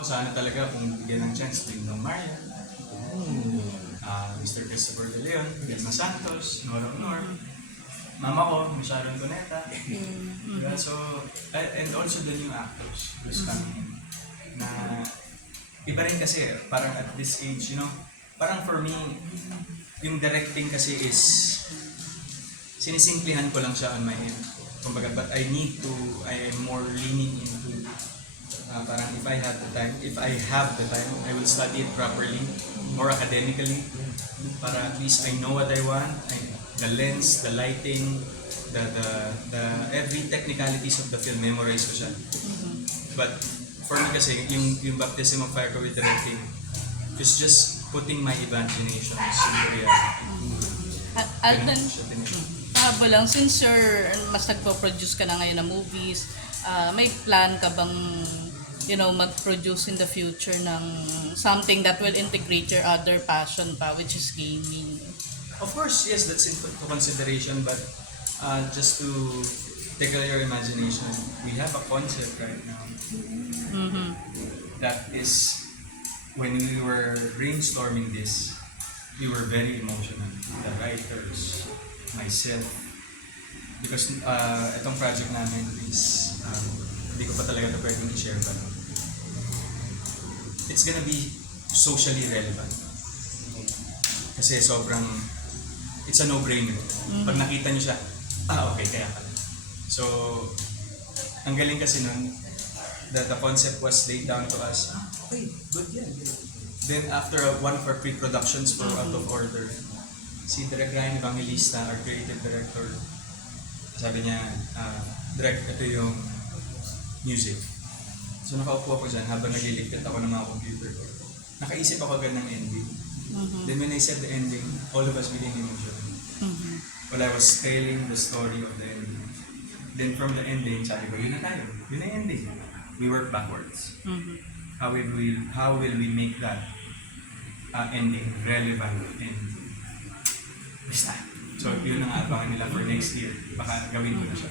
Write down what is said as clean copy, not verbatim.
Ako sana talaga kung bigyan ng chance, Dingdong Maria, Mr. Christopher De Leon, Vilma Santos, Nora Honor, mama ko, Miss Sharon Cuneta. Diba? So, and also the new actors who's coming in. Na iba rin kasi, parang at this age, you know, parang for me, yung directing kasi is, sinisimplihan ko lang siya on my end. Kumbaga, but I am more leaning into, parang if I have the time, I will study it properly, more academically, para at least I know what I want, the lens, the lighting, the every technicalities of the film, memorize ko siya. But for me kasi, yung baptism of fire ko with directing, is just putting my imaginations in the reality. Alden, habo lang, since mas nagpo-produce ka na ngayon ng movies, may plan ka bang mag-produce in the future ng something that will integrate your other passion pa, which is gaming? Of course, yes, that's into consideration, but just to tickle your imagination, we have a concept right now. That is, when we were brainstorming this, we were very emotional. The writers, myself, because itong project namin is, hindi ko pa talaga ito pwedeng i-share, but it's gonna be socially relevant. Kasi sobrang, it's a no-brainer. Pag nakita nyo siya, okay, kaya pala. So, ang galing kasi nun, that the concept was laid down to us, okay, good yan. Then after one of our pre-productions for Out of Order, si Direk Ryan Evangelista, our creative director, sabi niya, Direk, ito yung music. So nakaupo ako dyan habang nagliligpit ako ng mga computer ko. Nakaisip ako agad ng ending. Then when I said the ending, all of us became emotional. While I was telling the story of the ending. Then from the ending, sabi ko, yun na tayo. Yun na yung ending. We work backwards. How will we make that ending relevant and basta. So yun ang abangan nila for next year. Baka gawin ko na siya.